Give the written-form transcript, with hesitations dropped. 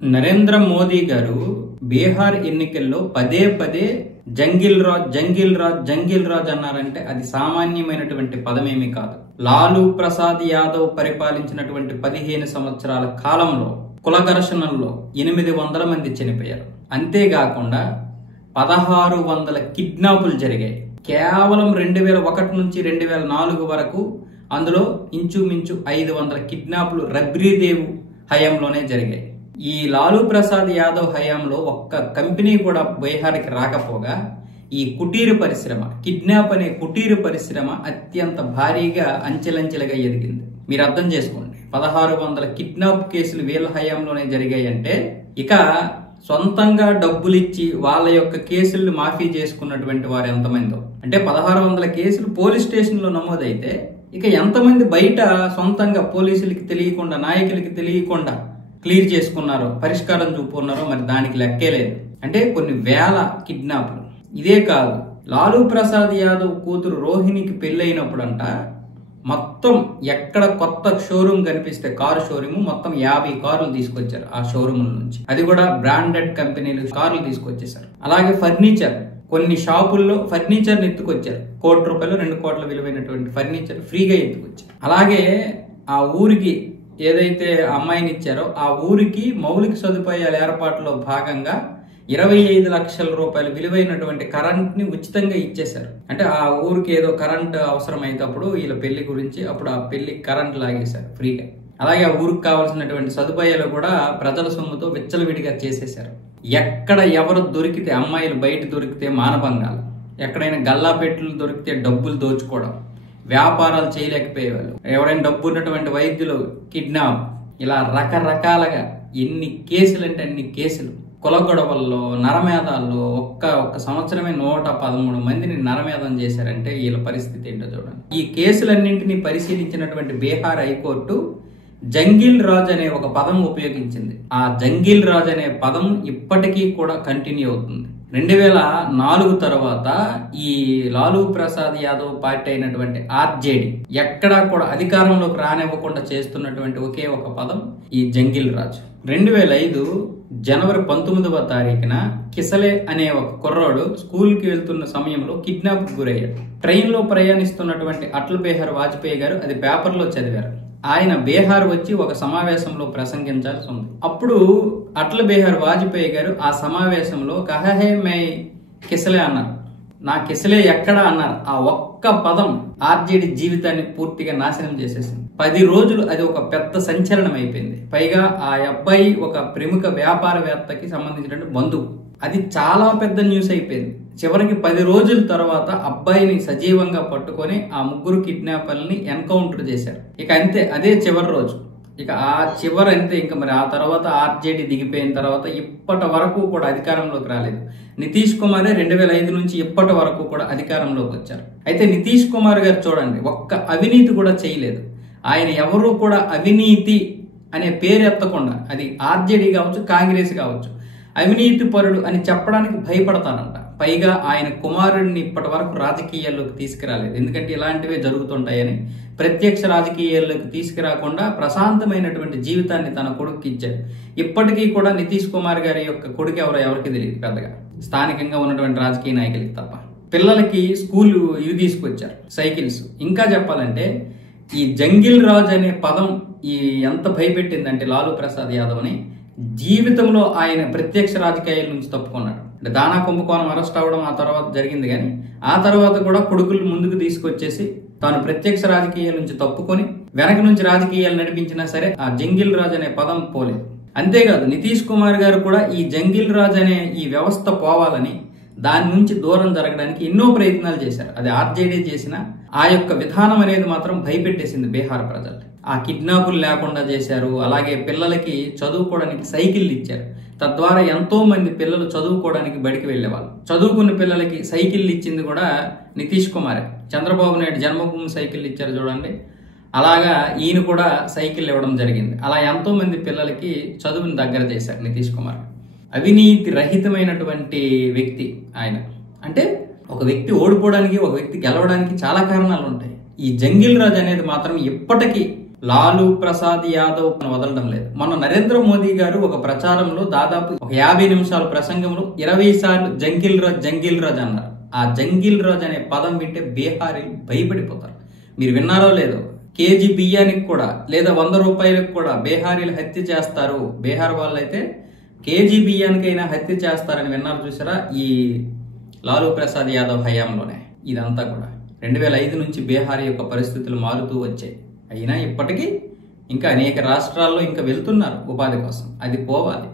నరేంద్ర మోదీ గారు బీహార్ ఎన్నికల్లో పదే పదే జంగిల్ రాజ్ అన్నారంటే అది సామాన్యమైనటువంటి పదమేమీ కాదు. లాలూ ప్రసాద్ యాదవ్ పరిపాలించినటువంటి 15 సంవత్సరాల కాలంలో కుల ఘర్షణల్లో 800 మంది చనిపోయారు. అంతేకాకుండా 1600 కిడ్నాపులు జరిగాయి. కేవలం 2001 నుంచి 2004 వరకు అందులో ఇంచుమించు 500 కిడ్నాపులు రబ్రీదేవ్ హయాంలోనే జరిగాయి. ఈ లాలూ ప్రసాద్ యాదవ్ హయాంలో ఒక్క కంపెనీ కూడా బీహార్కి రాకపోగా ఈ కుటీర పరిశ్రమ, కిడ్నాప్ అనే కుటీర పరిశ్రమ అత్యంత భారీగా అంచెలంచెలుగా ఎదిగింది. మీరు అర్థం చేసుకోండి, 1600 కిడ్నాప్ కేసులు వీళ్ళ హయాంలోనే జరిగాయి అంటే ఇక సొంతంగా డబ్బులిచ్చి వాళ్ళ యొక్క కేసులను మాఫీ చేసుకున్నటువంటి వారు ఎంతమందో, అంటే 1600 కేసులు పోలీస్ స్టేషన్లో నమోదైతే ఇక ఎంతమంది బయట సొంతంగా పోలీసులకి తెలియకుండా, నాయకులకి తెలియకుండా క్లియర్ చేసుకున్నారో, పరిష్కారం చూపుకున్నారో మరి దానికి లెక్కే లేదు. అంటే కొన్ని వేల కిడ్నాప్లు. ఇదే కాదు, లాలూ ప్రసాద్ యాదవ్ కూతురు రోహిణికి పెళ్ళైనప్పుడంట మొత్తం ఎక్కడ కొత్త షోరూమ్ కనిపిస్తే కారు షోరూమ్ మొత్తం 50 కార్లు తీసుకొచ్చారు ఆ షోరూమ్ నుంచి. అది కూడా బ్రాండెడ్ కంపెనీలు కార్లు తీసుకొచ్చేసారు. అలాగే ఫర్నిచర్, కొన్ని షాపుల్లో ఫర్నిచర్ ఎత్తుకొచ్చారు. ₹1 కోటి 2 కోట్ల విలువైనటువంటి ఫర్నిచర్ ఫ్రీగా ఎత్తుకొచ్చారు. అలాగే ఆ ఊరికి ఏదైతే అమ్మాయిని ఇచ్చారో ఆ ఊరికి మౌలిక సదుపాయాల ఏర్పాటులో భాగంగా 25 లక్షల రూపాయలు విలువైనటువంటి కరెంట్ ని ఉచితంగా ఇచ్చేశారు. అంటే ఆ ఊరికి ఏదో కరెంట్ అవసరం అయినప్పుడు వీళ్ళ పెళ్లి గురించి అప్పుడు ఆ పెళ్లి కరెంట్ లాగేశారు ఫ్రీగా. అలాగే ఆ ఊరికి కావాల్సినటువంటి సదుపాయాలు కూడా ప్రజల సొమ్ముతో విచ్చలవిడిగా చేసేశారు. ఎక్కడ ఎవరు దొరికితే, అమ్మాయిలు బయట దొరికితే మానభంగాలు, ఎక్కడైనా గల్లాపెట్టులు దొరికితే డబ్బులు దోచుకోవడం, వ్యాపారాలు చేయలేకపోయేవాళ్ళు, ఎవరైనా డబ్బు ఉన్నటువంటి వైద్యులు కిడ్నాప్, ఇలా రకరకాలుగా ఎన్ని కేసులు అంటే అన్ని కేసులు. కుల గొడవల్లో, నరమేధాల్లో ఒక్క సంవత్సరమే 113 మందిని నరమేధం చేశారంటే వీళ్ళ పరిస్థితి ఏంటో చూడండి. ఈ కేసులన్నింటినీ పరిశీలించినటువంటి బీహార్ హైకోర్టు జంగిల్ రాజ్ అనే ఒక పదం ఉపయోగించింది. ఆ జంగిల్ రాజ్ అనే పదం ఇప్పటికీ కూడా కంటిన్యూ అవుతుంది. 2004 తర్వాత ఈ లాలూ ప్రసాద్ యాదవ్ పార్టీ అయినటువంటి ఆర్జేడీ ఎక్కడా కూడా అధికారంలోకి రానివ్వకుండా చేస్తున్నటువంటి ఒకే ఒక పదం ఈ జంగిల్ రాజ్. 2005 జనవరి 19వ తారీఖున కిసలే అనే ఒక కుర్రాడు స్కూల్ కి వెళ్తున్న సమయంలో కిడ్నాప్ కు గురయ్యాడు. ట్రైన్ లో ప్రయాణిస్తున్నటువంటి అటల్ బిహారీ వాజ్పేయి గారు అది పేపర్లో చదివారు. ఆయన బీహార్ వచ్చి ఒక సమావేశంలో ప్రసంగించాల్సి ఉంది. అప్పుడు అటల్ బిహారీ వాజ్పేయి గారు ఆ సమావేశంలో కహే మే కిసలే అన్నారు. నా కిసలే ఎక్కడా అన్నారు. ఆ ఒక్క పదం ఆర్జేడీ జీవితాన్ని పూర్తిగా నాశనం చేసేసింది. 10 రోజులు అది ఒక పెద్ద సంచలనం అయిపోయింది. పైగా ఆ అబ్బాయి ఒక ప్రముఖ వ్యాపారవేత్తకి సంబంధించినటువంటి బంధువు. అది చాలా పెద్ద న్యూస్ అయిపోయింది. చివరికి 10 రోజుల తర్వాత అబ్బాయిని సజీవంగా పట్టుకొని ఆ 3 కిడ్నాపర్లని ఎన్కౌంటర్ చేశారు. ఇక అంతే, అదే చివరి రోజు. ఇక ఆ చివరి అంతే. ఇంకా మరి ఆ తర్వాత ఆర్జేడీ దిగిపోయిన తర్వాత ఇప్పటి వరకు కూడా అధికారంలోకి రాలేదు. నితీష్ కుమారే 2005 నుంచి ఇప్పటి వరకు కూడా అధికారంలోకి వచ్చారు. అయితే నితీష్ కుమార్ గారు చూడండి, ఒక్క అవినీతి కూడా చేయలేదు. ఆయన ఎవరు కూడా అవినీతి అనే పేరు ఎత్తకుండా, అది ఆర్జేడీ కావచ్చు, కాంగ్రెస్ కావచ్చు, అవినీతి పరుడు అని చెప్పడానికి భయపడతానంట. పైగా ఆయన కుమారుడిని ఇప్పటి వరకు రాజకీయాల్లోకి తీసుకురాలేదు. ఎందుకంటే ఇలాంటివే జరుగుతుంటాయని ప్రత్యక్ష రాజకీయాల్లోకి తీసుకురాకుండా ప్రశాంతమైనటువంటి జీవితాన్ని తన కొడుకు ఇచ్చాడు. ఇప్పటికీ కూడా నితీష్ కుమార్ గారి యొక్క కొడుకు ఎవరికి తెలియదు పెద్దగా, స్థానికంగా ఉన్నటువంటి రాజకీయ నాయకులకి తప్ప. పిల్లలకి స్కూల్ ఇవి తీసుకొచ్చారు, సైకిల్స్. ఇంకా చెప్పాలంటే ఈ జంగిల్ రాజ్ అనే పదం ఎంత భయపెట్టిందంటే లాలూ ప్రసాద్ యాదవ్ని, జీవితంలో ఆయన ప్రత్యక్ష రాజకీయాల నుంచి తప్పుకున్నాడు. అంటే దానా కుంభకోణం అరెస్ట్ అవ్వడం ఆ తర్వాత జరిగింది, కానీ ఆ తర్వాత కూడా కొడుకులు ముందుకు తీసుకొచ్చేసి తాను ప్రత్యక్ష రాజకీయాల నుంచి తప్పుకొని వెనక నుంచి రాజకీయాలు నడిపించినా సరే ఆ జంగిల్ రాజ్ అనే పదం పోలేదు. అంతేకాదు నితీష్ కుమార్ గారు కూడా ఈ జంగిల్ రాజ్ అనే ఈ వ్యవస్థ పోవాలని, దాని నుంచి దూరం జరగడానికి ఎన్నో ప్రయత్నాలు చేశారు. అది ఆర్జేడీ చేసిన ఆ యొక్క విధానం అనేది మాత్రం భయపెట్టేసింది బీహార్ ప్రజలు. ఆ కిడ్నాపులు లేకుండా చేశారు. అలాగే పిల్లలకి చదువుకోవడానికి సైకిళ్ళు ఇచ్చారు. తద్వారా ఎంతో మంది పిల్లలు చదువుకోవడానికి బడికి వెళ్ళేవాళ్ళు. చదువుకున్న పిల్లలకి సైకిళ్ళు ఇచ్చింది కూడా నితీష్ కుమారే. చంద్రబాబు నాయుడు జన్మభూమి సైకిళ్ళు ఇచ్చారు చూడండి, అలాగా ఈయన కూడా సైకిల్ ఇవ్వడం జరిగింది. అలా ఎంతో మంది పిల్లలకి చదువుని దగ్గర చేశారు నితీష్ కుమార్. అవినీతి రహితమైనటువంటి వ్యక్తి ఆయన. అంటే ఒక వ్యక్తి ఓడిపోవడానికి, ఒక వ్యక్తి గెలవడానికి చాలా కారణాలు ఉంటాయి. ఈ జంగిల్ రాజ్ అనేది మాత్రం ఇప్పటికీ లాలూ ప్రసాద్ యాదవ్ వదలడం లేదు. మొన్న నరేంద్ర మోదీ గారు ఒక ప్రచారంలో దాదాపు ఒక 50 నిమిషాల ప్రసంగంలో 20 సార్లు జంగిల్ రాజ్ అన్నారు. ఆ జంగిల్ రాజ్ అనే పదం వింటే బీహారీలు భయపడిపోతారు. మీరు విన్నారో లేదో, కేజీ బియ్యానికి కూడా లేదా 100 రూపాయలకు కూడా బీహారీలు హత్య చేస్తారు. బీహార్ వాళ్ళైతే కేజీ బియ్యానికైనా హత్య చేస్తారని విన్నారు చూసారా, ఈ లాలూ ప్రసాద్ యాదవ్ హయాంలోనే. ఇదంతా కూడా 2005 నుంచి బీహార్ యొక్క పరిస్థితులు మారుతూ వచ్చాయి. అయినా ఇప్పటికీ ఇంకా అనేక రాష్ట్రాల్లో ఇంకా వెళ్తున్నారు ఉపాధి కోసం. అది పోవాలి.